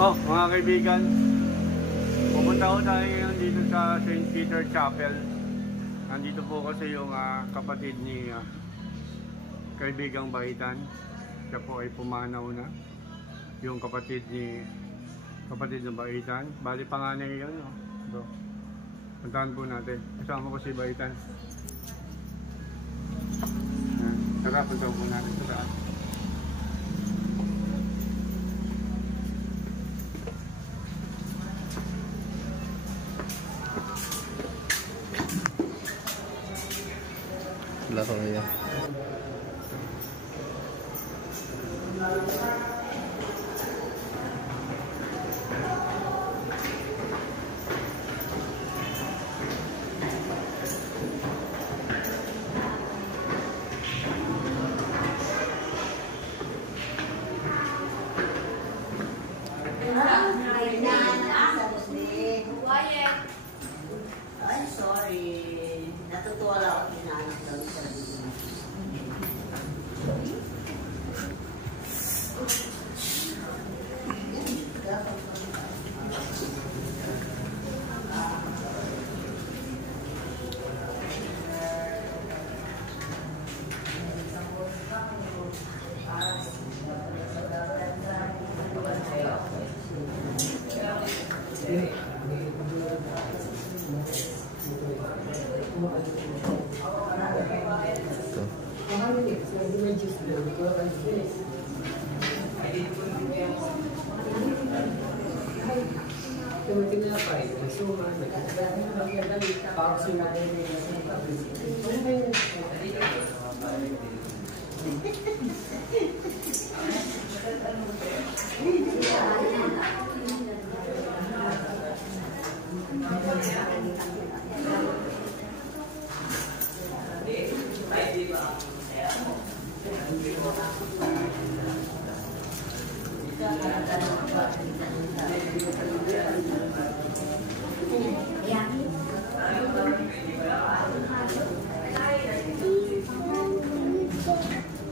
Oh, mga kaibigan, pupunta ko tayo ngayon dito sa St. Peter Chapel. Nandito po kasi yung kapatid ni kaibigang Bahitan. Siya po ay pumanaw na. Yung kapatid ng Bahitan. Bali panganay yun, no? So, puntahan po natin. Kasama ko si Bahitan. Tara, puntahan po natin sa taas. Laro ya. Ay, sorry. Natutuwa lang ako pinaanak daw sa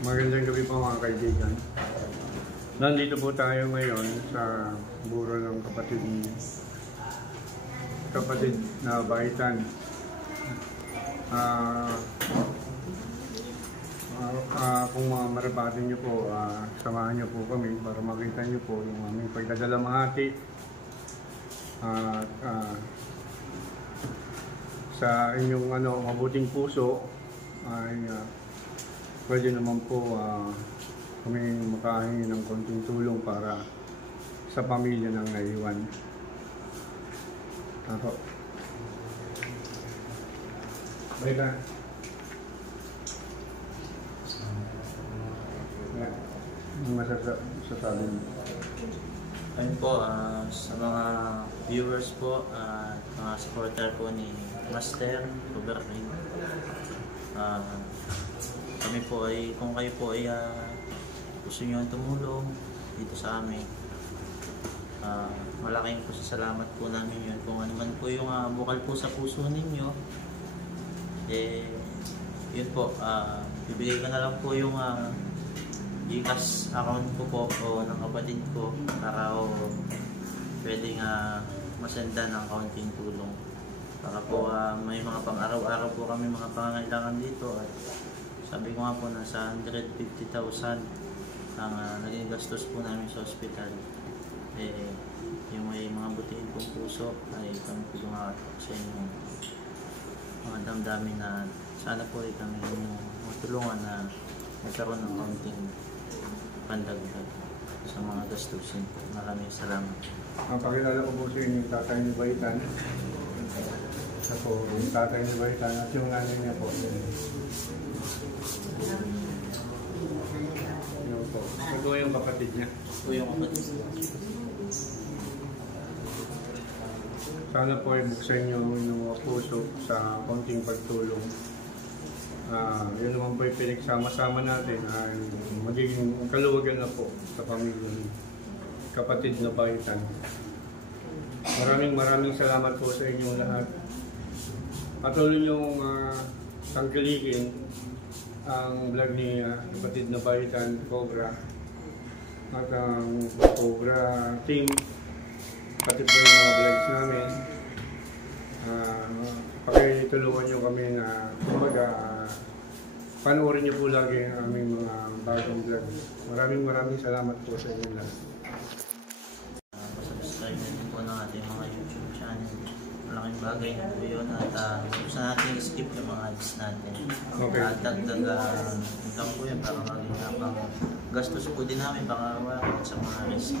Magandang gabi po mga kaibigan. Nandito po tayo ngayon sa buro ng kapatid na Bahitan. Kung mga marabatin nyo po, samahan nyo po kami para makita nyo po yung aming pagdadalamhati sa inyong mabuting puso ay pwede naman po kami makahingi ng konting tulong para sa pamilya ng naiwan. Ako. Baiklah. Ano masasabi mo? Ayun po, sa mga viewers po, mga supporter po ni Master Robert Ring. Kami po ay, kung kayo po ay gusto nyo tumulong dito sa amin, malaking po sa salamat po namin yun. Kung ano man po yung bukal po sa puso ninyo, yun po, bibigay ko na lang po yung Gcash account ko po o ng kapatid ko para pwedeng masenda ng kaunting tulong. Para po may mga pang-araw-araw po kami mga pangangailangan dito at sabi ko nga po nasa 150,000 ang naging gastos po namin sa ospital. Yung may mga butihin pong puso ay kami po gumawa sa inyo mga damdamin na sana po ay kami matulungan na magkaroon ng kaunting pandagdag sa mga gastusin. Maraming salamat. Ang pakilala ko po sa inyo yung tatay ni Bahitan. Ako, yung tatay ni Bahitan at yung nanay niya po. Yun po. Ito yung kapatid niya. Ito yung kapatid niya. Sana po ay buksan nyo yung puso sa konting pagtulong. Yun naman po yung pinagsama-sama natin ay magiging kaluwagan na po sa pamilya ng kapatid na Bahitan. Maraming salamat po sa inyong lahat. Patuloy niyong tangkilikin ang vlog ni kapatid na Bahitan, Cobra, at ang Cobra team pati po yung mga vlogs namin. Pakitulungan nyo kami na kumbaga panoorin nyo po lagi ang aming mga bagong vlog. Maraming salamat po sa inyo lahat. Subscribe na din po ng ating mga YouTube channel. Malaking bagay na po yun at gusto natin skip yung mga ads natin. Okay. At dagdag income po yun para maging pang gastos po din namin baka wala sa mga risk.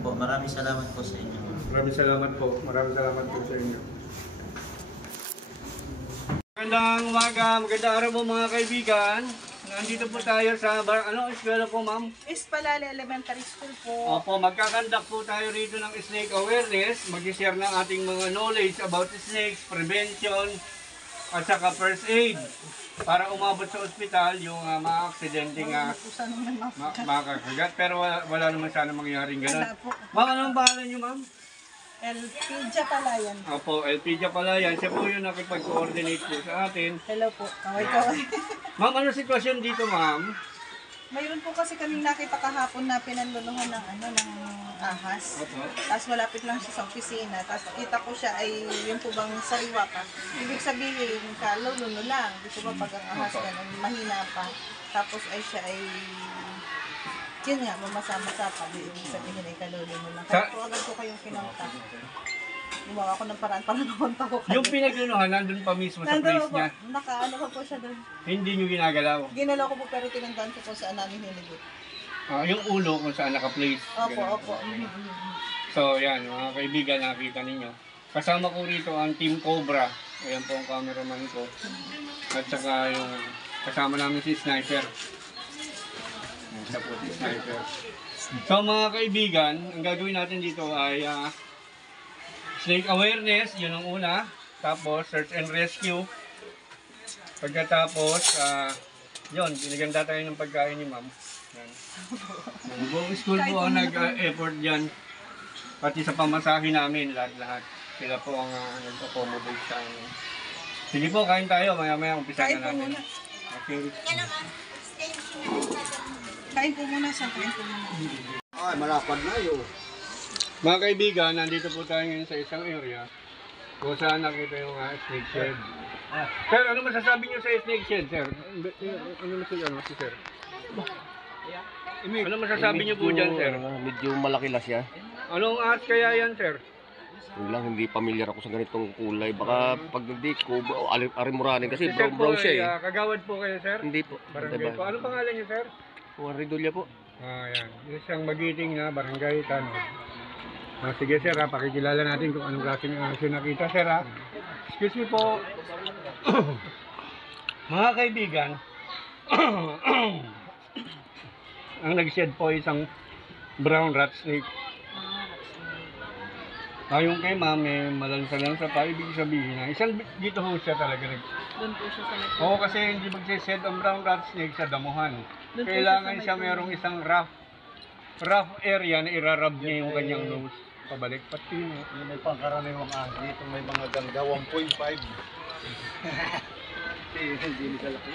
Po, maraming salamat po sa inyo. Maraming salamat po sa inyo. Magandang umaga, magandang araw po mga kaibigan. Nandito po tayo sa eskwela po ma'am? Espalale Elementary School po. Opo, magkakandak po tayo rito ng snake awareness. Mag-share ng ating mga knowledge about snakes, prevention, at saka first aid. Para umabot sa ospital yung mga aksidente nga makakagat. Pero wala naman sana mangyaring ganun. Wala po. Ma'am, anong pangalan niyo ma'am? Elpidia Palayan. Opo, Elpidia Palayan. Siya po yung nakipag-coordinate po sa atin. Hello po. Kaway-kaway. Ma'am, ano sitwasyon dito ma'am? Mayroon po kasi kaming nakita kahapon na pinanluluhan ng ahas. Opo. Tapos malapit lang siya sa opisina. Tapos kita ko siya ay yung po bang sariwa ka. Ibig sabihin, kaluluno lang. Di ko ba pag ang ahas ganun, mahina pa. Tapos ay siya ay yun nga, mamasama-sapa. Ibig sabihin ay kaluluno lang. Kaya po agad ko kayong kinanta. Gumawa ko ng paraan para makonta ko kayo. Yung pinaglunuhan, nandun pa mismo sa place po, niya. nakaano ko po siya doon. Hindi nyo ginagalaw. Ginalaw ko po pero tinandaan ko po saan namin hinigit. Yung ulo kung saan naka-place. Opo, Ganun. opo. So yan, mga kaibigan, nakita ninyo. Kasama ko rito ang Team Cobra. Ayan po ang cameraman ko. At saka yung kasama namin si Sniper. Ayan siya po si Sniper. So mga kaibigan, ang gagawin natin dito ay snake awareness, yun ang una. Tapos search and rescue. Pagkatapos, yun, biniganda tayo ng pagkain ni ma'am. Yan. Buong school po ang nag-effort dyan. Pati sa pamasahe namin, lahat-lahat. Sila po ang nag-accommodate sa amin. Sige po, kain tayo. Maya-maya umpisa Kain na po natin. muna. Okay. Kain po muna, saan kain po muna. Ay, malapad na yun. Mga kaibigan, nandito po tayo ngayon sa isang area kung saan nakita yung snake shed. Sir, ano masasabi niyo sa snake shed, sir? Ano masasabi sir? Ano masasabi niyo po dyan, sir? Medyo malaki lang siya. Anong ahas kaya yan, sir? Yun lang, hindi familiar ako sa ganitong kulay. Baka pag hindi ko, arimuranin kasi Si sir brown po siya ay, eh. kagawad po kayo, sir? Hindi po. Barangay po. Anong pangalan niyo, sir? Juan Redolya po. Yan. Isang magiting na barangay tanong. Sige, sir, pakikilala natin kung anong klaseng ahas yung nakita, sir, ha? Excuse me po. Mga kaibigan, ang nag-shed po isang brown rat snake. Yung kay ma'am, malansa-lansa pa, ibig sabihin na isang dito ho siya talaga. Doon po siya sa may... Oo, kasi hindi mag-shed ang brown rat snake sa damuhan. Doon po Kailangan siya siya sa may merong isang rough area na irarab niya yung kanyang nose. Pabalik pati mo. May pangkaraniwang ahas dito, may mga ganda 1.5. Hindi nilalaki.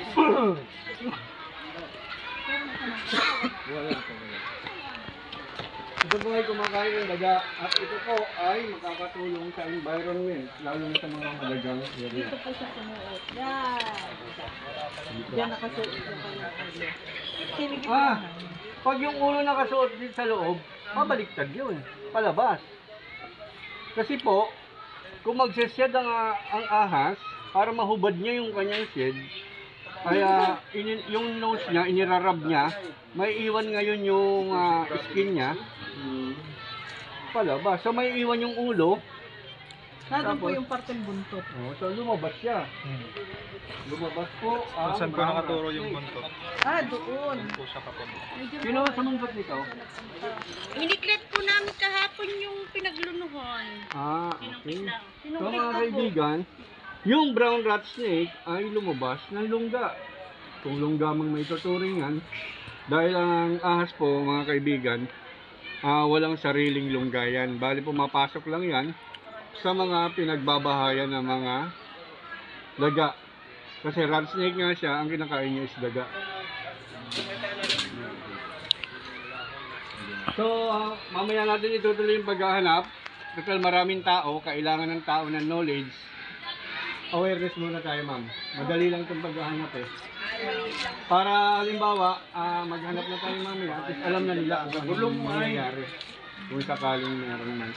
Ito po ay kumakain ng daga at ito po ay makakatulong sa environment, lalo na sa mga malagang area. Dito po siya sumuot. Yan. Diyan nakasuot yung kanyang ulo. Sinigit Pag yung ulo nakasuot din sa loob, mabaliktad yun, palabas. Kasi po, kung magseshed ang ahas, para mahubad niya yung kanyang shed, kaya yung nose niya, inirarab niya, may iwan ngayon yung skin niya, palabas. So may iwan yung ulo. Nandun po yung parteng buntot. So lumabas siya. Lumabas po. Saan po nakaturo yung buntot? Doon. Po siya papunta. Sino sa buntot nito? Miniklet po namin kahapon yung pinaglunuhan. Okay. So mga kaibigan, yung brown rat snake ay lumabas ng lungga. Kung lungga mang may tuturingan, dahil ang ahas po mga kaibigan, walang sariling lungga yan. Bali pumapasok lang yan sa mga pinagbabahayan ng mga daga. Kasi rat snake nga siya, ang kinakain niya is daga. So, mamaya natin itutuloy yung paghahanap. total maraming tao, kailangan ng tao ng knowledge. Awareness muna tayo, ma'am. Madali lang itong paghahanap eh. Para halimbawa, maghanap na tayo mamaya, at least alam na nila kung ano yung mangyayari. Kung sakaling meron man.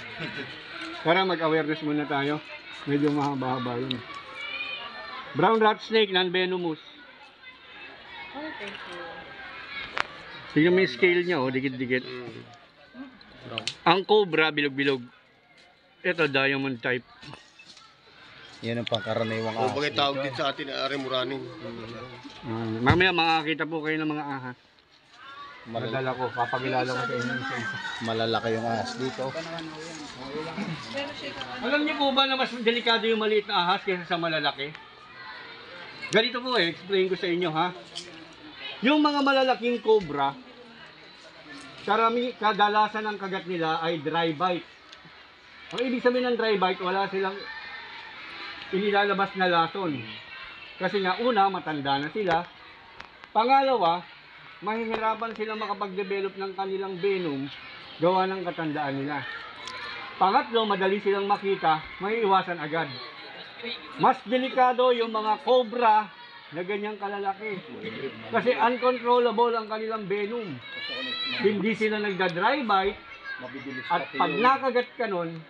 Tara, mag-awareness muna tayo. Medyo mahaba-haba yun. Brown rat snake, non-venomous. Oh, thank you. Tingnan mo yung scale niya, oh, dikit-dikit. Ang cobra, bilog-bilog. Ito, diamond type. Yan ang pangkaraniwang O, bagay tawag din sa atin, arimuranin. Mamaya makakita po kayo ng mga ahas. Madala ko, papakilala ko sa inyo. Malalaki yung ahas dito. Alam niyo po ba na mas delikado yung maliit na ahas kaysa sa malalaki? Ganito po explain ko sa inyo ha. Yung mga malalaking cobra, kadalasan ng kagat nila ay dry bite. Ang ibig sabihin ng dry bite, wala silang inilalabas na lason. Kasi nga una, matanda na sila. Pangalawa, mahihirapan silang makapag-develop ng kanilang venom gawa ng katandaan nila. Pangatlo, madali silang makita, maiiwasan agad. Mas delikado yung mga cobra na ganyang kalalaki. Kasi uncontrollable ang kanilang venom. Hindi sila nagda-dry bite. At pag nakagat ka nun,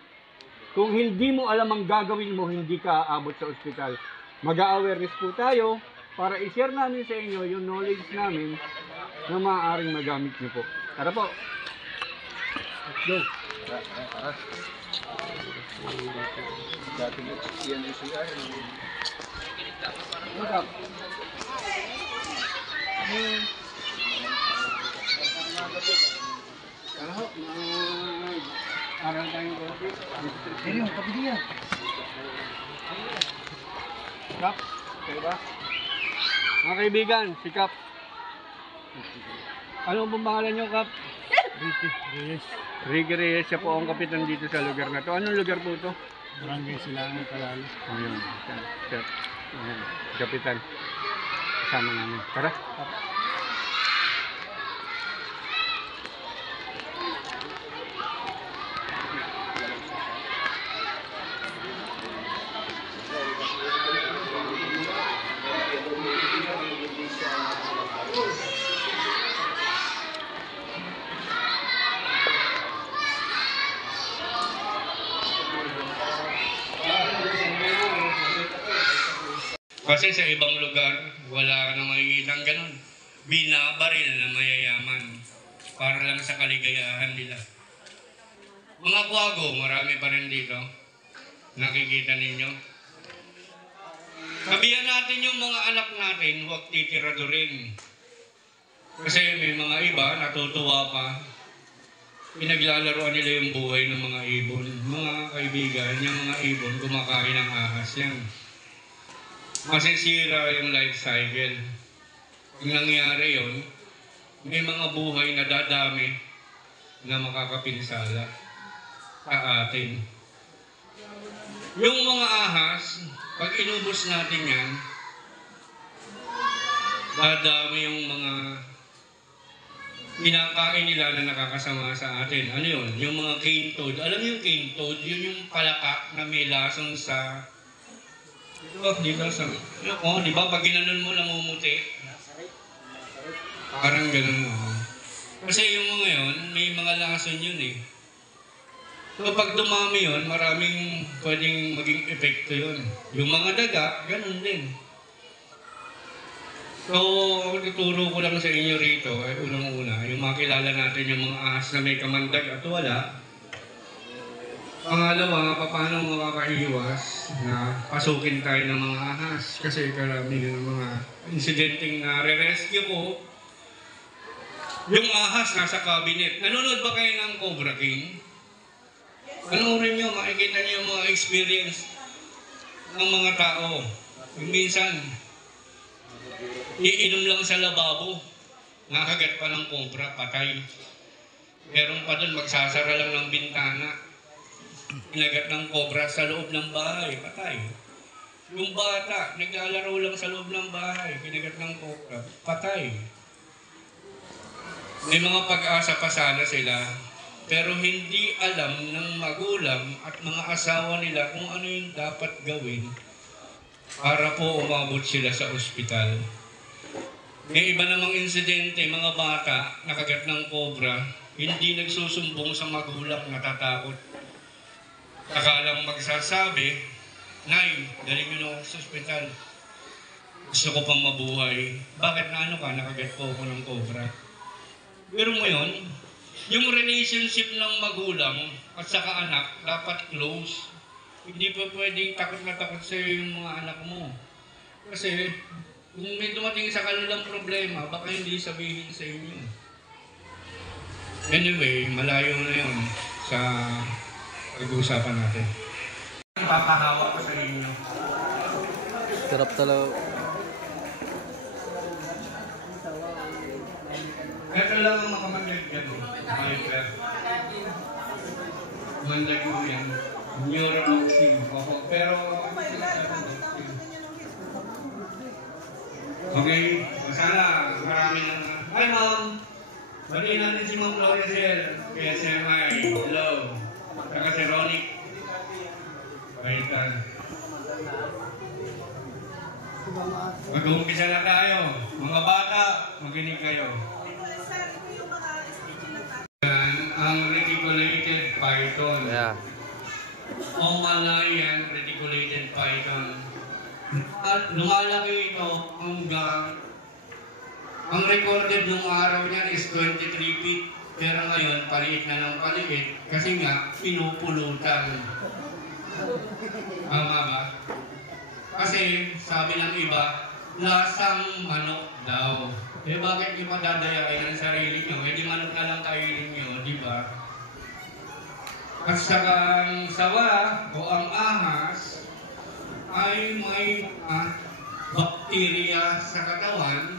kung hindi mo alam ang gagawin mo, hindi ka aabot sa ospital. Mag-a-awareness po tayo para i-share namin sa inyo yung knowledge namin na maaaring magamit niyo po. Tara po. Let's go. What's up? Aral tayong kopi. Seryo, kopi dia. Kap, kayo ba? Mga kaibigan, si Kap. Ano pong pangalan niyo, Kap? Ricky Reyes. Ricky Reyes, siya po ang kapitan dito sa lugar na to. Anong lugar po ito? Barangay Silangan, Kalalo. Ayun, siya. Ayan, kapitan. Kasama namin. Tara, Kap. Kasi sa ibang lugar, wala ka na makikitang ganun. Binabaril na mayayaman para lang sa kaligayahan nila. Mga kwago, marami pa rin dito. Nakikita ninyo. Sabihan natin yung mga anak natin, huwag titiradurin. Kasi may mga iba, natutuwa pa. Pinaglalaroan nila yung buhay ng mga ibon. Mga kaibigan, yung mga ibon, kumakain ng ahas yan. Masisira yung life cycle. Kung nangyari yun, may mga buhay na dadami na makakapinsala sa atin. Yung mga ahas, pag inubos natin yan, dadami yung mga kinakain nila na nakakasama sa atin. Ano yun? Yung mga cane toad. Alam niyo yung cane toad? Yun yung palaka na may lason sa dito sa... di ba? Pag ginanon mo, namumuti. Parang ganun mo. Kasi yung mga yun, may mga lason yun eh. So pag dumami yun, maraming pwedeng maging epekto yun. Yung mga daga, ganun din. So, tuturo ko lang sa inyo rito, ay unang-una, yung makilala natin yung mga ahas na may kamandag at wala. Pangalawa, paano makakaiwas na pasukin tayo ng mga ahas? Kasi karamihan ng mga insidenteng nare-rescue ko, yung ahas nasa cabinet. Nanonood ba kayo ng Cobra King? Panoorin nyo, makikita nyo yung mga experience ng mga tao. Minsan, iinom lang sa lababo, nakagat pa ng cobra, patay. Meron pa doon, magsasara lang ng bintana. Pinagat ng cobra sa loob ng bahay, patay. Yung bata, naglalaro lang sa loob ng bahay, pinagat ng cobra, patay. May mga pag-asa pa sana sila pero hindi alam ng magulang at mga asawa nila kung ano yung dapat gawin para po umabot sila sa ospital. May iba namang insidente, mga bata nakagat ng cobra, hindi nagsusumbong sa magulang, natatakot. Akalang magsasabi, "Nay, dalhin niyo na ako sa ospital. Gusto ko pang mabuhay." Bakit na ano ka, nakagat po ako ng cobra. Pero ngayon, yung relationship ng magulang at saka anak dapat close. Hindi pa pwedeng takot na takot sa yung mga anak mo. Kasi kung may dumating sa kanilang problema, baka hindi sabihin sa inyo. Anyway, malayo na yun sa pag-uusapan natin. Papahawa ko sa inyo. Sarap talaga. Ito lang ang makamandag yan. Mandag mo yan. Neurotoxin. Pero, okay, sana marami ng... Hi, Ma'am! Batiin natin si Ma'am Gloria Sel. Kaya siya, hi. Hello. Saka si Ronick. Baitan. Mag-uumpisa na tayo. Mga bata, makinig kayo. Ang reticulated python. Yeah. O Malayan reticulated python. At lumalaki ito hanggang ang recorded nung araw niyan is 23 feet. Pero ngayon, paliit na ng paliit kasi nga, pinupulutan. Tama ba? Kasi sabi ng iba, lasang manok daw. Eh bakit di pa dadayain ang sarili nyo? Eh di manok na lang kainin nyo, di ba? At saka ang sawa o ang ahas ay may bakterya sa katawan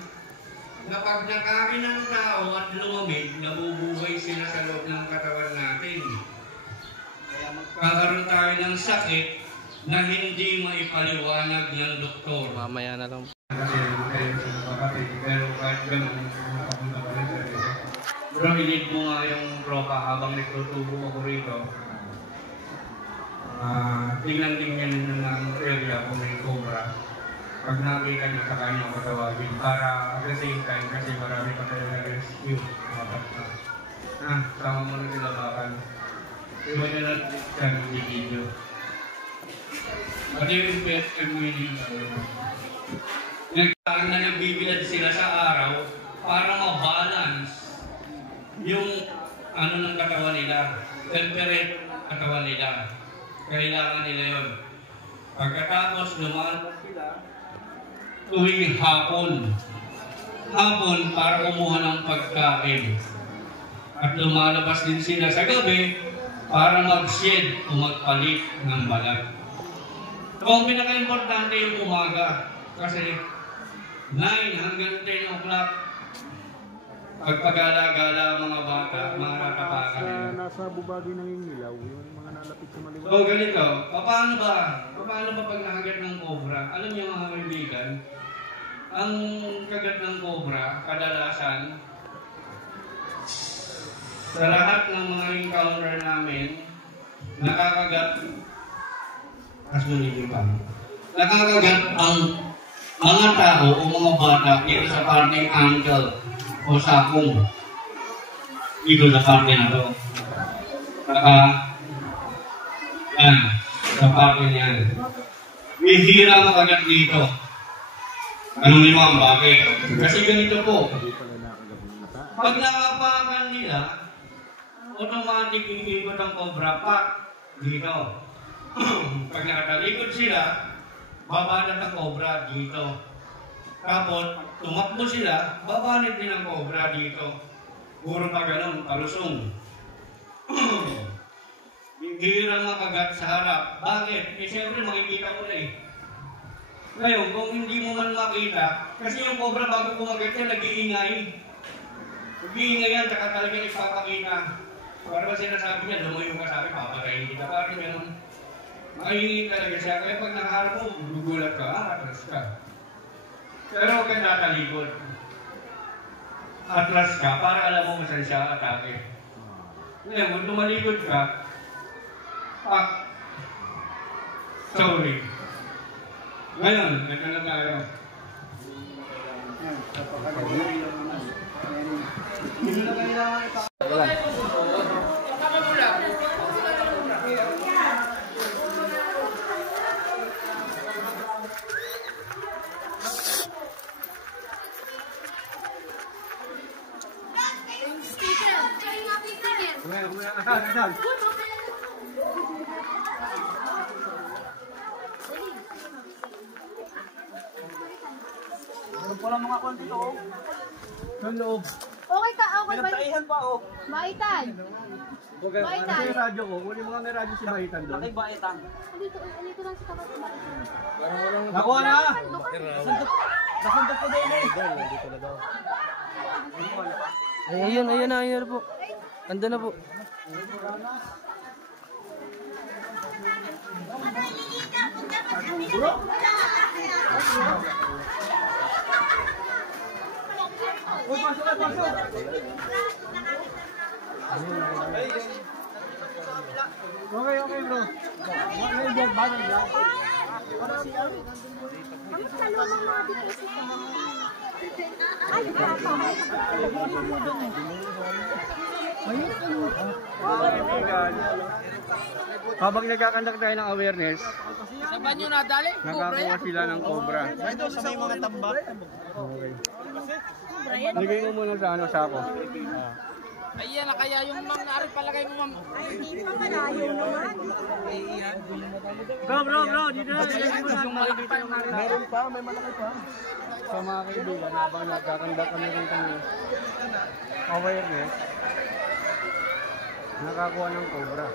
na pag nakain ng tao at lumamig, nabubuhay sila sa loob ng katawan natin. Kakaroon tayo ng sakit na hindi maipaliwanag ng doktor. Mamaya na lang. Kasi kayo sa kapatid, pero kahit ganun, makapunta pa rin sa rito. Bro, hilid mo nga yung tropa habang nagtutubo ako rito. Tingnan-tingnan nyo ng area kung may cobra. Pag nakita nyo, saka nyo matawagin para at the same time, kasi marami pa tayo nag-rescue. Sama mo na sila bakal. Iba nyo na dyan yung video. Pati yung PFM winning tayo. Nagtaan na nagbibilad sila sa araw para ma-balance yung ano ng katawan nila, temperate katawan nila. Kailangan nila yun. Pagkatapos lumalabas sila tuwing hapon. Hapon para kumuha ng pagkain. At lumalabas din sila sa gabi para mag-shed o magpalit ng balat. So, ang pinaka-importante yung umaga. Kasi 9 hanggang 10 o'clock, pagpagala-gala mga bata, mga natapakan nila. Nasa bubagi ng ilaw, yung mga nalapit sa maliwanag. So, ganito. Paano ba? Paano ba pag nakagat ng cobra? Alam niyo mga kaibigan, ang kagat ng cobra, kadalasan, sa lahat ng mga encounter namin, nakakagat ang mga tao o mga bata dito sa parting ankle o sakong. Dito sa parte na to. Yan, sa parte niyan. May hira makagat dito. Ano ni Ma'am, bakit? Kasi ganito po. Pag nakapakan nila, automatic ikikot ang cobra pa dito. Pag nakatalikod sila, babanat ang cobra dito. Tapos, tumakbo sila, babanat din ang cobra dito. Puro pa ganun, palusong. Hindi na makagat sa harap. Bakit? Eh, siyempre makikita ko na eh. Ngayon, kung hindi mo man makita, kasi yung cobra bago kumagat yan, nag-iingay. Nag-iingay yan, saka talaga ipapakita. Para ba sinasabi niya, lumayo ka sa akin, papatayin kita. Parang ganun. Makahingi talaga siya. Kaya pag nakaharap mo, gugulat ka, atras ka. Pero huwag kang natalikod. Atras ka para alam mo saan siya atake. Ngayon, kung tumalikod ka, pak, sorry. Ngayon, nagka na tayo. Asal. Wala mga kwan dito, oh. Sa loob. Okay ka, okay ba? Pinagtaihan pa, oh. Maitan. Okay, Baitan. ano yung radyo ko? Huli mga may radyo si Baitan doon. Baitan. Andito lang sa tapat ng Maitan. Nakuha na! Nasundot ko din, eh. Ayun po. Ando na po. Okay, bro. Ngayon dyan, banang dyan. Habang nagkakandak tayo ng awareness, Sa banyo na dali. nakakuha sila ng cobra. Ito sa may mga tambak. Okay. Lagay mo muna sa ano, sako. Ayan na kaya yung ma'am na aring palagay mo ma'am. Bro, dito na. Yung malaki pa yung Meron pa, may malaki pa. sa mga kaibigan, habang nagkakandak kami rin kami awareness, nakakuha ng cobra.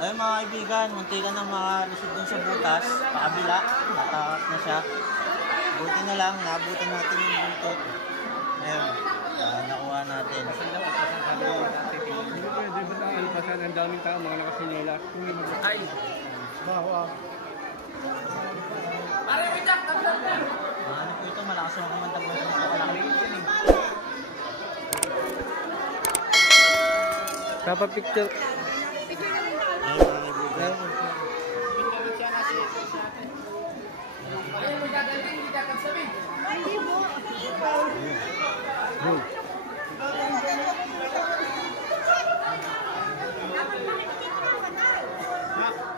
Ayun mga kaibigan, munti ka na makalusod dun sa butas, pakabila, natakot na siya. Buti na lang, naabutan natin yung buntot. Ayun, nakuha natin. Hindi pwede ba ang alpasan? Ang daming tao, mga nakasinelas. Ay! Ano po ito, malakas yung kamantang mo sa kalaki. Papa-picture.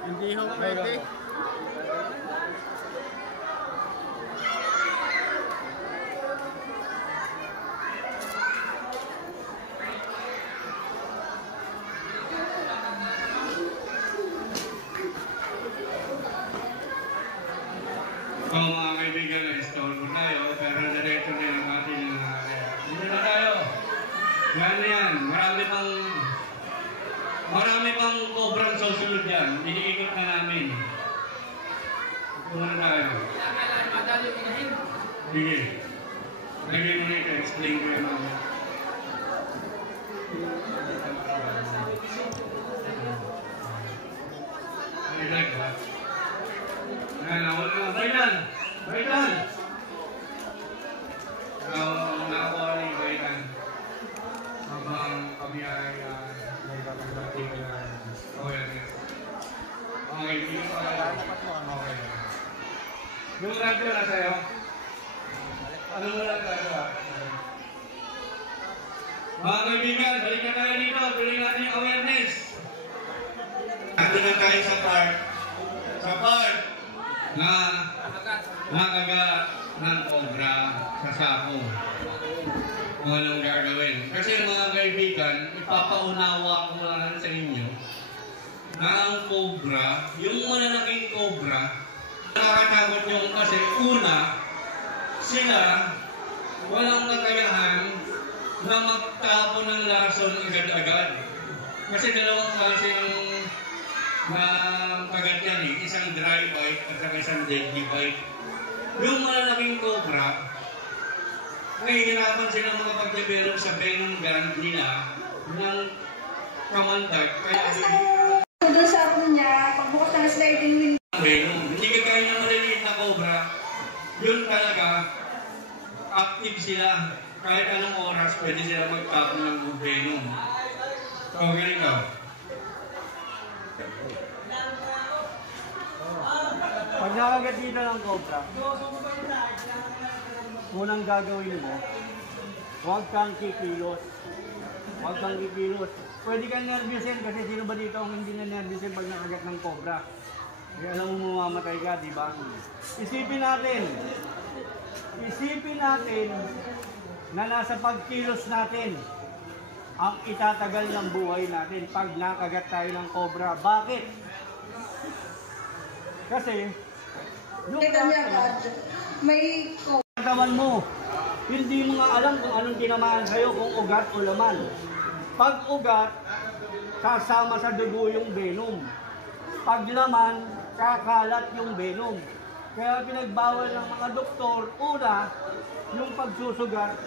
Hindi ho pwede. Mga kaibigan, na-install mo tayo, pero diretso na yung ating hindi na tayo. Yan. Marami pang cobrang susunod yan. Iniikot na namin. Ito na tayo. Sige. Lagay mo na ito. Explain ko yan namin. Ay, ba? Baitan! Nakuha ni Baitan. Habang kami ay nagkakandati ka na awareness. Okay, hindi ko alam. Okay. Yung radyo na sa'yo, ano mo lang gagawa? Mga kaibigan, balikan tayo dito. Tuloy natin yung awareness. Ando na tayo sa part na nakagat ng cobra sa sako. Kung anong gagawin. Kasi mga kaibigan, ipapaunawa ko lang sa inyo na ang cobra, yung malalaking cobra, nakakatakot yung kasi una, sila walang kakayahan na magtapo ng lason agad-agad. Kasi dalawang klase yung kagat yan eh. Isang dry bite at saka isang deadly bite. Yung malalaking cobra, nahihirapan silang makapag-develop sa venom gland nila ng kamandag. Kaya doon sa ako niya, pagbukas ng sliding window. venom. Hindi ka kaya ng maliliit na cobra, yun talaga, active sila. Kahit anong pwede sila magtapon ng venom. So, ganito. Pag nakagat dito ng cobra, unang gagawin mo, huwag kang kikilos. Huwag kang kikilos. Pwede kang nervyusin kasi sino ba dito ang hindi na nervyusin pag nakagat ng cobra? Kaya alam mo mamamatay ka, di ba? Isipin natin na nasa pagkilos natin ang itatagal ng buhay natin pag nakagat tayo ng cobra. Bakit? Kasi yung May katawan mo, hindi mo nga alam kung anong tinamaan sa'yo, kung ugat o laman. Pag ugat, kasama sa dugo yung venom. Pag laman, kakalat yung venom. Kaya pinagbawal ng mga doktor, una, yung pagsusugat,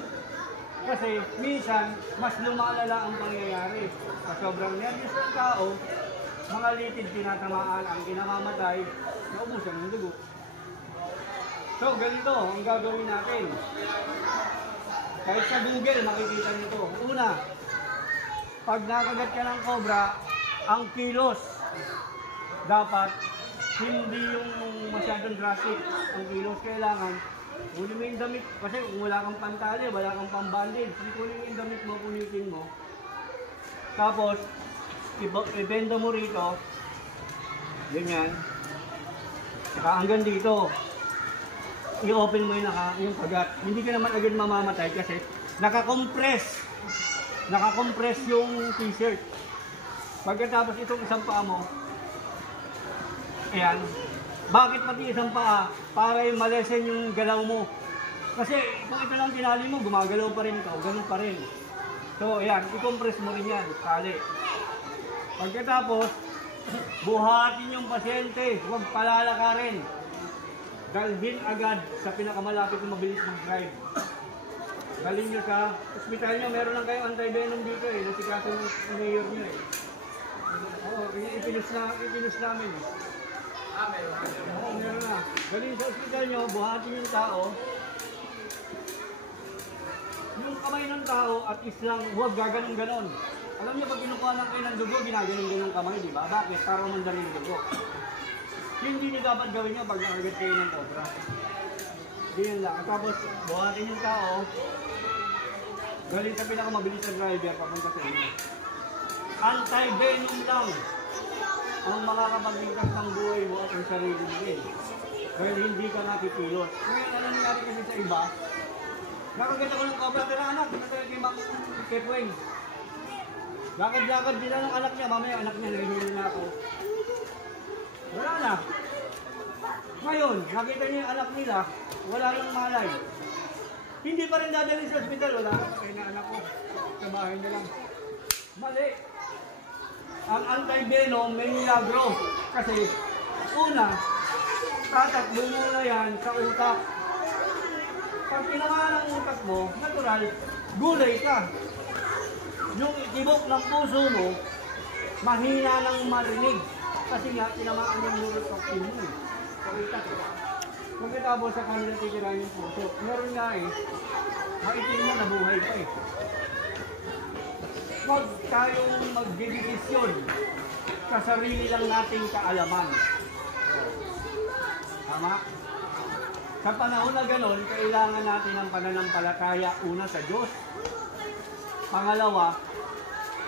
kasi minsan, mas lumalala ang pangyayari. Sa sobrang nervous ng tao, mga litid tinatamaan ang kinamamatay, naubusan ng dugo. So, ganito ang gagawin natin. Kahit sa Google, makikita nyo ito. Una, pag nakagat ka ng cobra, ang kilos dapat hindi yung masyadong drastic. Ang kilos kailangan, kunin mo yung damit. Kasi kung wala kang pantali, wala kang pambandage, kunin mo yung damit mo, punitin mo. Tapos, ibenda mo rito. Ganyan. Saka hanggang dito. I-open mo yung kagat. Hindi ka naman agad mamamatay kasi nakakompress yung t-shirt. Pagkatapos itong isang paa mo, ayan. Bakit pati isang paa? Para malesen yung galaw mo. Kasi kung ito lang tinali mo, gumagalaw pa rin ito. Ganun pa rin. So ayan, i-compress mo rin yan. Tali. Pagkatapos, buhatin yung pasyente. Huwag palalakarin. Dalhin agad sa pinakamalapit na mabilis mag-drive. Dalhin nyo sa ospital nyo. Meron lang kayo anti-venom dito eh. Nasikaso ng mayor nyo eh. Oo, ipinus namin eh. Oo, meron na. Dalhin sa ospital nyo, buhatin yung tao. Yung kamay ng tao at islang huwag gaganon-ganon. Alam nyo, pag kinukuha lang kayo ng dugo, ginaganon-ganon kamay, di ba? Bakit? Para mandali yung dugo. Hindi nyo dapat gawin nyo pag nakagat kayo ng cobra. Ganyan lang. Tapos, buhatin yung tao. Galing sa pinakamabilis na driver, papunta sa inyo. Anti-venom lang ang makakapagligtas ng buhay mo at ang sarili mo din. Dahil hindi ka nakikilos. Ngayon, ano nangyari kasi sa iba? Nakagat ako ng cobra, tira anak, natala kay Mac Ketwing. Lakad-lakad nila ng anak niya, mamaya anak niya, nagiging na ako. Wala na. Ngayon, nakita niyo yung anak nila, wala nang malay. Hindi pa rin dadalhin sa ospital, wala na. Kaya na anak ko, sa bahay na lang. Mali. Ang anti-venom may milagro. Kasi, una, tatakbo muna yan sa utak. Pag tinamaan ang utak mo, natural, gulay ka. Yung itibok ng puso mo, mahina nang marinig. Kasi nga, tinamaan yung neurotoxin mo eh. Pakita ko. Pagkatapos sa kanila titirahan yung puso. Meron nga eh, maitim na nabuhay pa eh. Huwag tayong magdidesisyon sa sarili lang nating kaalaman. Tama? Sa panahon na gano'n, kailangan natin ng pananampalataya una sa Diyos. Pangalawa,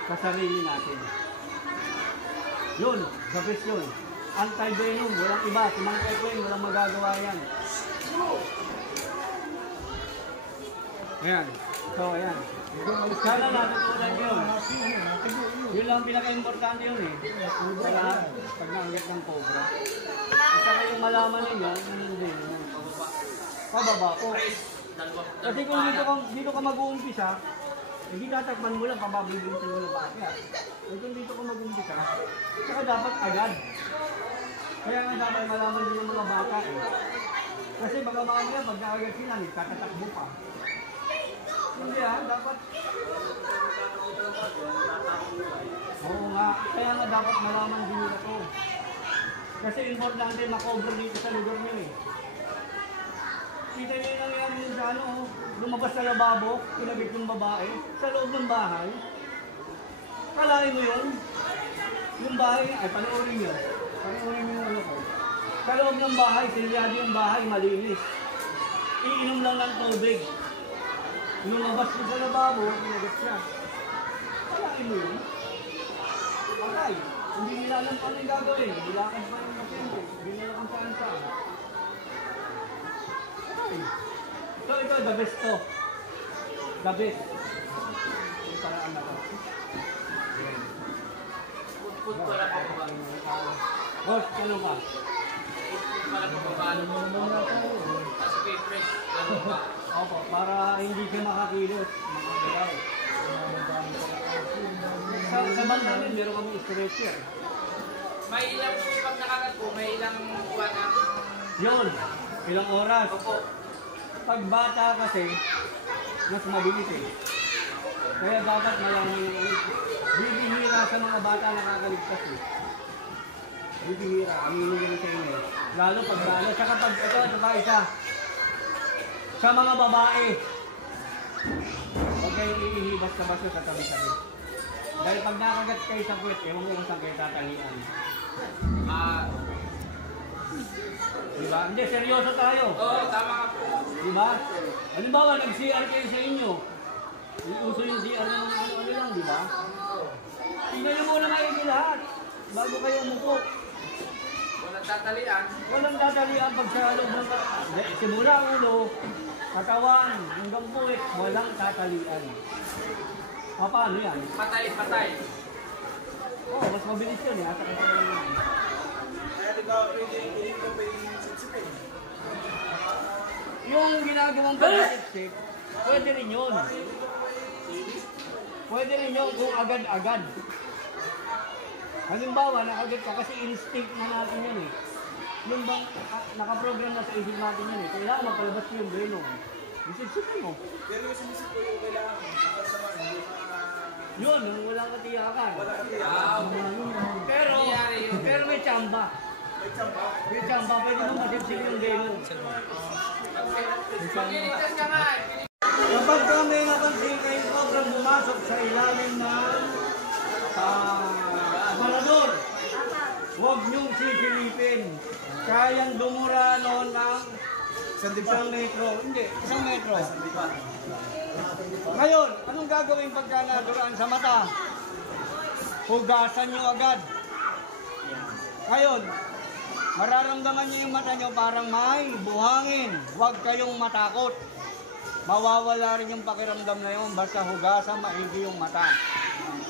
sa sarili natin. Yun, the best yun. Anti-venom, walang iba. Si Mang Ketwing, walang magagawa yan. Ayan. So, ayan. Sana natutunan yun. Yun lang pinaka-importante yun eh. Sa lahat, pag nakagat ng cobra. Isa kayong malaman ninyo, hindi. Pababa po. Kasi kung dito ka mag-uumpisa, hindi tatakpan mo lang, pababibilisan mo na bakit. Kung dito ka mag-umpisa, saka dapat agad. Kaya nga dapat malaman din ng mga bata eh. Kasi baka mamaya pag nakagat sila, tatatakbo pa. Hindi dapat. Oo nga, kaya nga dapat malaman din nila to. Kasi importante makobra dito sa lugar nyo eh. Kita niyo yung nangyari yung sa ano, lumabas sa lababo, kinabit yung babae, sa loob ng bahay. Kalahin mo yun? Yung bahay, ay panoorin niyo. Panoorin niyo yung ano ko. Sa loob ng bahay, silyado yung bahay, malinis. Iinom lang ng tubig. Lumabas ko sa lababo, kinabit siya. Kalahin mo yun? Okay. Hindi nila alam paano yung gagawin. Nilakad pa yung pasyente. Hindi nila kung saan saan. Okay. So ito, the best to. The best. Yung paraan na to. Food pala pa ba? Boss, ano pa? Food pala pa ba? Sa favorite. Ano ba? Opo, para hindi siya makakilos. Makakilay. Sa band namin, meron kami stretcher. May ilang pag nakagat po, may ilang buwan ang... Yun, ilang oras. Opo. Pag bata kasi, mas mabilis eh. Kaya dapat malaman yung bibihira sa mga bata nakakaligtas eh. Bibihira, aminin nyo sa inyo. Lalo pag bala, saka pag ito pa isa. Sa mga babae, huwag kayong iihibas na basta sa tabi-tabi. Dahil pag nakagat kayo sa puwet, ewan mo kung saan kayo tatalian. Diba? Hindi, seryoso tayo. Oo, tama ka po. Diba? Halimbawa, nag-CR kayo sa inyo. Uso yung CR na ng ano lang, diba? Tingnan nyo muna maigi lahat. Bago kayo umupo. Walang tatalian. Walang tatalian pag sa loob ng... Simula ulo, katawan, hanggang puwet, walang tatalian. Paano yan? Patay, patay. Oo, mas mabilis yun eh. Ata kasi yun. Yung ginagawang pag-sip, pwede rin yun. Pwede rin yun kung agad-agad. Halimbawa, nakagat ka kasi instinct na natin yun eh. Yung bang nakaprogram na sa isip natin yun eh. Kailangan mapalabas ko yung brain mo. Isip-sipin mo. Pero yung sinisip ko yung kailangan kasama, hindi Yun, nung walang katiyakan. wala kang Pero may tsamba. May tsamba, pwede mo masipsip yung brain mo. Pag-iligtas ka nga. Kapag kami napansin kayong program bumasok sa ilalim ng aparador, huwag niyong sisilipin. Kayang dumura noon ng isang metro. Hindi, isang metro. Ngayon, anong gagawin pagka naduraan sa mata? Hugasan niyo agad. Ngayon, mararamdaman niyo yung mata niyo parang may buhangin. Huwag kayong matakot. Mawawala rin yung pakiramdam na yun basta hugasan maigi yung mata.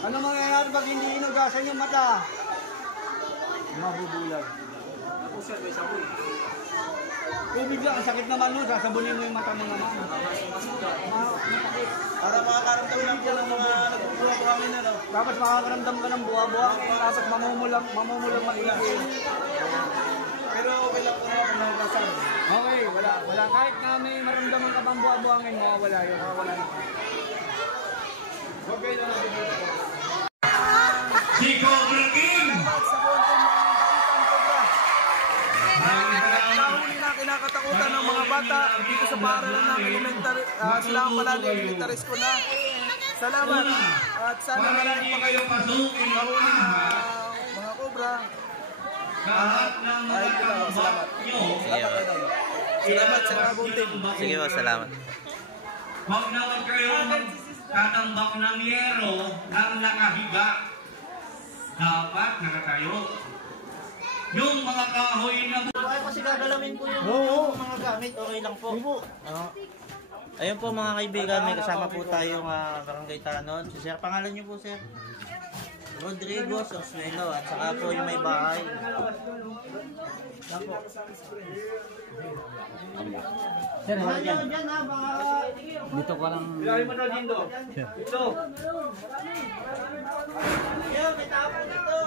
Ano mangyayari pag hindi hinugasan yung mata? Mabubulag. Tubig lang, ang sakit naman nun, sasabunin mo yung mata mo naman. Masakit. Para makakaramdam lang po ng mga nagbubuha-buhangin na, no? Tapos makakaramdam ka ng buha-buhangin, tapos mamumulang maigi. Pero okay lang po na nahugasan. Okay, wala. Kahit na may maramdaman ka pang buha-buhangin, mawawala yun. Mawawala yun. Okay na natin dito. Si Cobra King! Nahuli na kinakatakutan ng mga bata dito sa paaralan ng elementary, sila ang pala ng elementary school na. Salamat at sana marami pa kayong mahuli mga cobra. Lahat ng mga tambak nyo. Salamat sa mga bunting. Sige po, salamat. Huwag naman kayong tatambak ng yero ng nakahiga. Dapat nakatayo. Yung mga kahoy na... Okay po, sigagalawin po yung mga gamit. Okay lang po. Ayun po mga kaibigan, may kasama po tayong barangay Tanon. Si Sir, pangalan niyo po, Sir? Rodrigo Sorsuelo at saka po yung may bahay. Yan po. Sir, hawak yan. Dito ko lang. Bilangin mo na dito. Dito. Ayun, may tapang dito.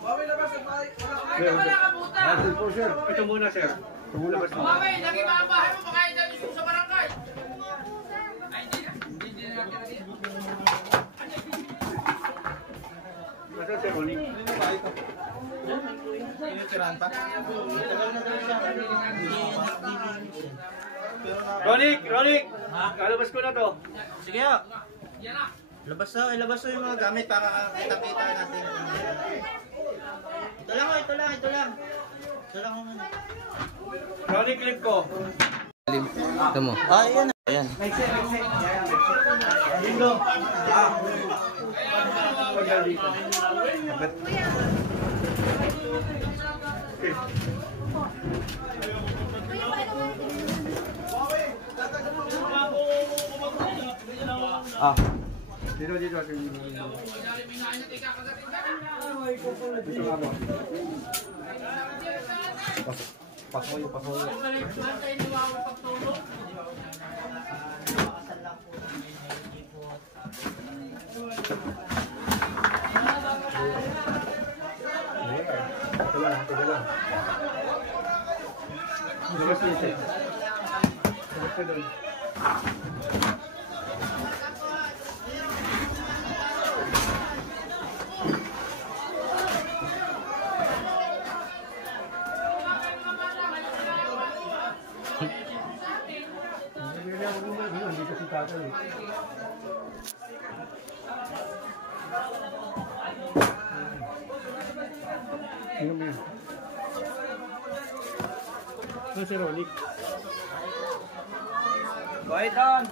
Mami na ba sa bahay? Wala ka puta. Ito muna, sir. Ito muna. Mami, naging mga bahay mo, pakain dyan yung sa barangay. Ay, hindi na. Hindi na natin. Nasa si Ronnie? Ronnie! Kalabas ko na to. Sige ho. Labas na yung mga gamit para kita-kita natin. Ito lang. Ito lang ho. Ronnie, clip ko. Ito mo. Ayan. Dito. Pagdal dito. Dito. Dito nga mo. Pasoy. Teka lang. Labas dito. Labas ka doon. Dito si tatay. Yun. Ano si Ronnie? Baitan!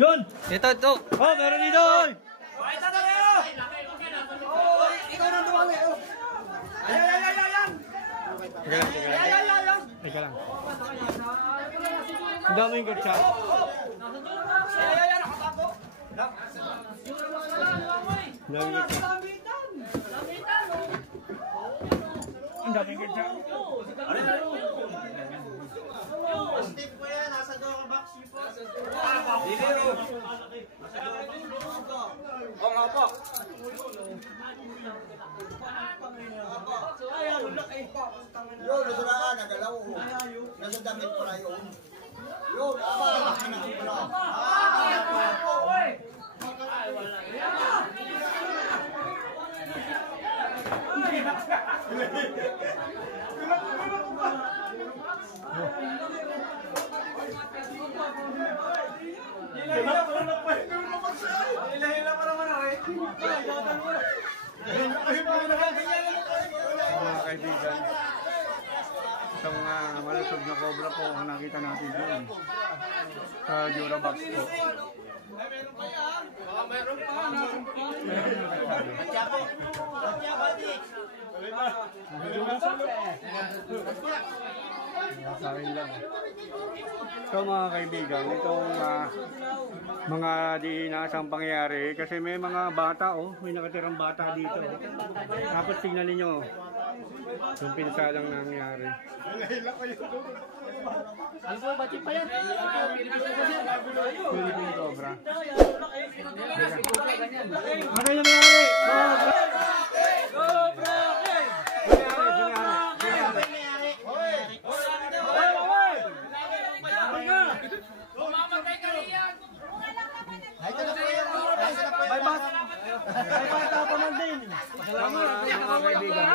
Yun! Ito. Oh, meron dito! Baitan na kayo! Oh, ikaw nang dumami. Ayan! Teka lang. Ang daming gatsa. Ayan, nakatapo. Ang daming gatsa. Ang daming gatsa. Steve ko yan, nasa door box po. Diliro. Oo nga po. Yun, nasuraan, nagalaw. Nasa damit pala yun. Yun, Hila pa naman ako eh. Mga kaibigan, itong malusog na cobra po ang nakita natin doon sa Durabox po. Sa akin lang. So mga kaibigan, itong mga di inaasang pangyayari kasi may mga bata may nakatirang bata dito. Tapos tingnan ninyo yung pinsalang nangyari. Ano po, ba't pa yan? Philippine Cobra. Ano yung nangyari? Cobra! Mamatay ka riyan! May bata pa man din. Salamat mga kaibigan.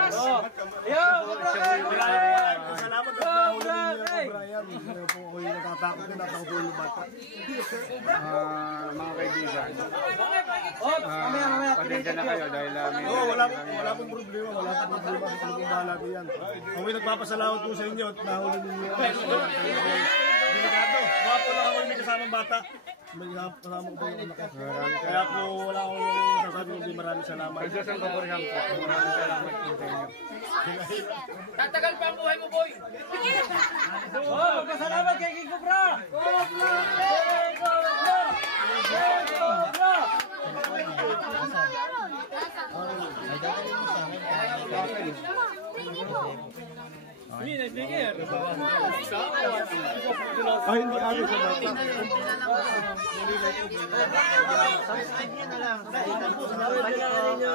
Salamat sa nahuli niyo, Brian. Po ako yung natatakot na nakahuli bata. Mga kaibigan. Pasensya na kayo dahil wala pong problema. Sa pagkong bahala ko yan. Ako yung nagpapasalamat po sa inyo at nahuli ninyo. Delikado. Wapo lang ako yung may kasamang bata. May kasama ko po yung anak ko. Kaya po wala akong sasabi hindi maraming salamat. Sa Diyos ang kapurihan po. Maraming salamat po sa inyo. Tatagal pa ang buhay mo, boy! Magpasalamat kay King Cobra! Cobra! Ay, hindi ari sa bata. Subscribe nyo na lang. Balikan po sa balikan nyo.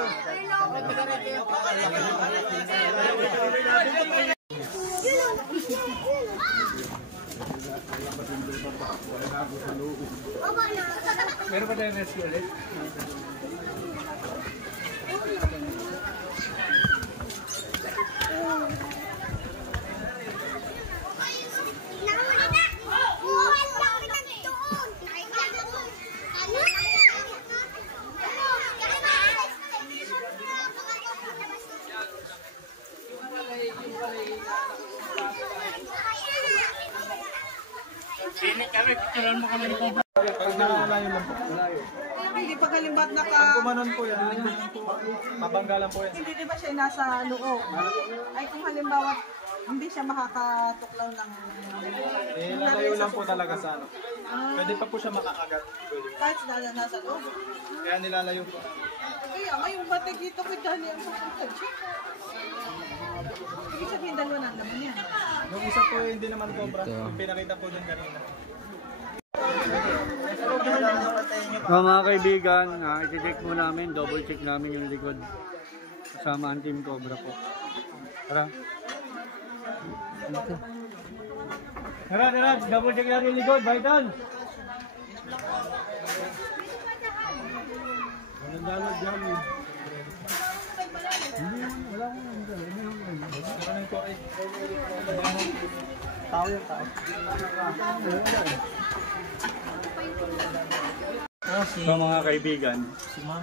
Meron pa tayong rescue ulit? Hindi pag halimbawa Kumanon po yan. Mabanggalan po yan. hindi di ba siya nasa loob? Ay kung halimbawa hindi siya makakatuklaw ng Lalayo lang po talaga sa ano. Pwede pa po siya makakagat. kahit nasa loob. Kaya nilalayo po. Kaya ngayong batay dito kay Dali ang pupunta siya. Ibig sabihin dalawa na naman yan. Yung isa po hindi naman cobra. Yung pinakita po dun kanina. Mga kaibigan, i-check po namin, double check namin yung likod. Kasama ang Team Cobra po. Tara. Tara, double check natin yung likod, Baitan. Walang dalag dyan. Wala ko. Tao yung tao. So mga kaibigan, Si ma'am.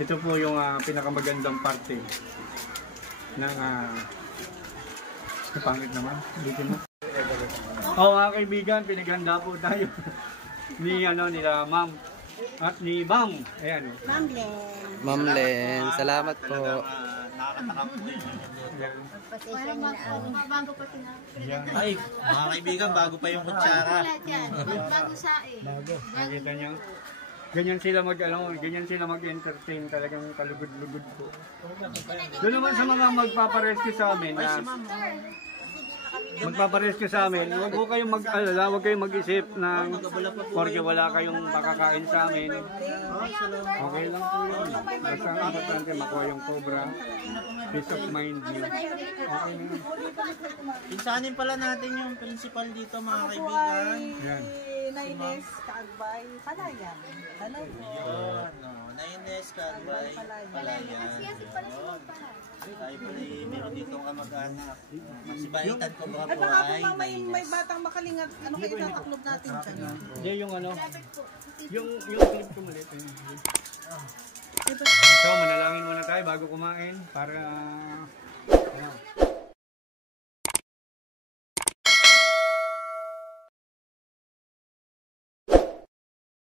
ito po yung pinakamagandang parte ng pangit naman. Dito mo. Mga kaibigan, pinaghanda po tayo ni nila ma'am at ni ma'am. Ayan. Ma'am Len, salamat po. Nakakatakam po din. Pasensya niyo na. Bago pa tinapos. Ay, mga kaibigan, bago pa yung kutsara. Bago saing. Bago. Nakita niyo? Ganyan sila mag-entertain, talagang kalugod-lugod po. Doon naman sa mga magpaparescue sa amin, huwag po kayong mag-alala, huwag kayong mag-isip ng porque wala kayong makakain sa amin. Okay lang po yun. Basta ang importante makuha yung cobra. Peace of mind yun. Okay na. Pinsanin pala natin yung principal dito, mga Ako kaibigan. Yan. Naines, Kaagbay, Palayan. Yun, no. Naines, Kagbay, Palayan. Yun. Tayo pala meron ditong kamag-anak. Si Baitan ko mga Ay po baka ay kung may Naines. batang makalingat, ano kayo itataklob natin siya? Yan yung yung clip ko mali. So, manalangin muna tayo bago kumain para